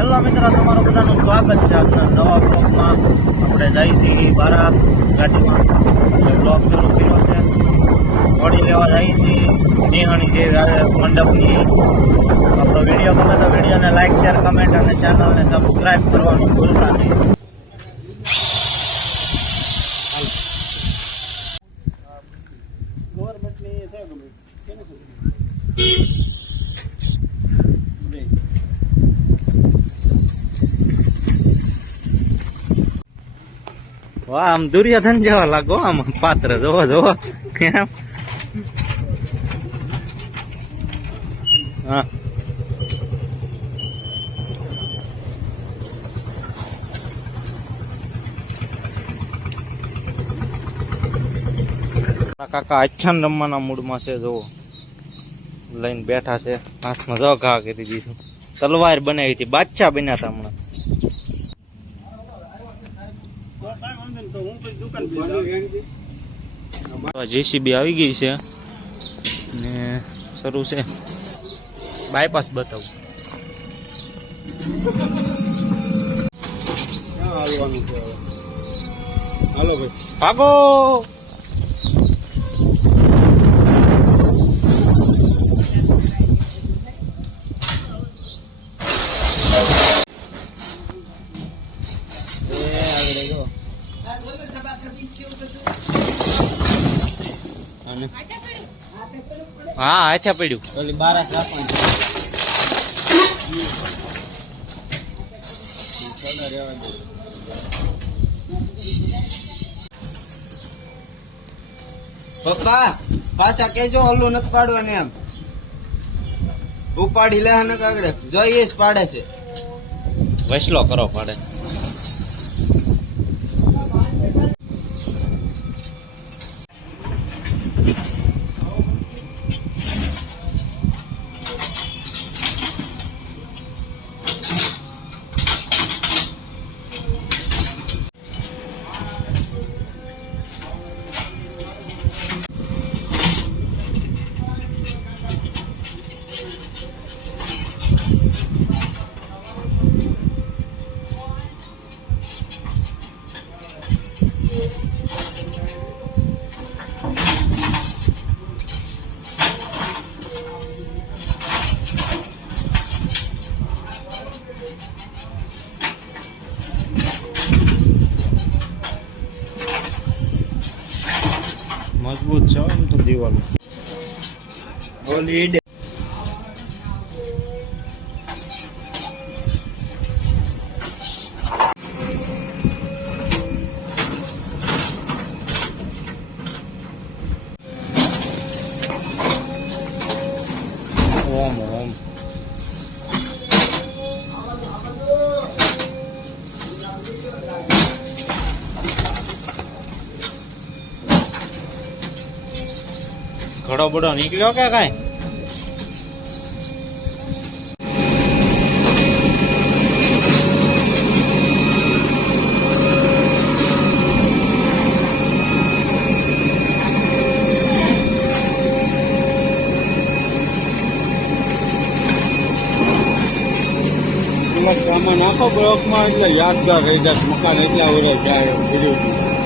Hello મિત્રો, તમારું બધાનું સ્વાગત છે આજના નવા બ્લોગમાં. આપણે જઈએ છીએ બારા ગાડીમાં બ્લોગ શરૂ કર્યો છે. હોડી લેવા જઈએ છીએ નિહાણી જે મંડપની. આપણો વિડીયો ગમે તો વિડીયોને લાઈક, શેર, કમેન્ટ અને ચેનલને સબસ્ક્રાઈબ કરવાનું ભૂલતા નહીં. વાહ, આમ દુર્યોધન જેવા લાગો આમ પાત્ર. જોવો જોવો કેમ. હા, કાકા અચ્છાન રમવાના મૂડમાં છે. જોવો લઈને બેઠા છે. હાથમાં જો ઘા કરી દીધું. તલવાર બનાવી હતી, બાદશાહ બન્યા હતા હમણાં. જેસીબી આવી ગઈ છે ને શરૂ છે. બાયપાસ બતાવું. હાલો ભાઈ, ભાગો. હા, હાથે પડ્યું. ઓલી 12 રાખવાની. પપ્પા પાછા કેજો ઓલું નથી પાડવાનું એમ. ઉપાડી લે ને કાગડે જોઈએ જ પાડે છે. વસલો કરો પાડે. મજબૂત છે એમ તો દિવાલ. ઓલી ઓમ ઓમ. ઘડો બડો નીકળ્યો કે કઈ? આમાં નાખો બ્લોકમાં એટલે યાદગાર રહી જાય. મકાન એટલા વર્ષ જાય.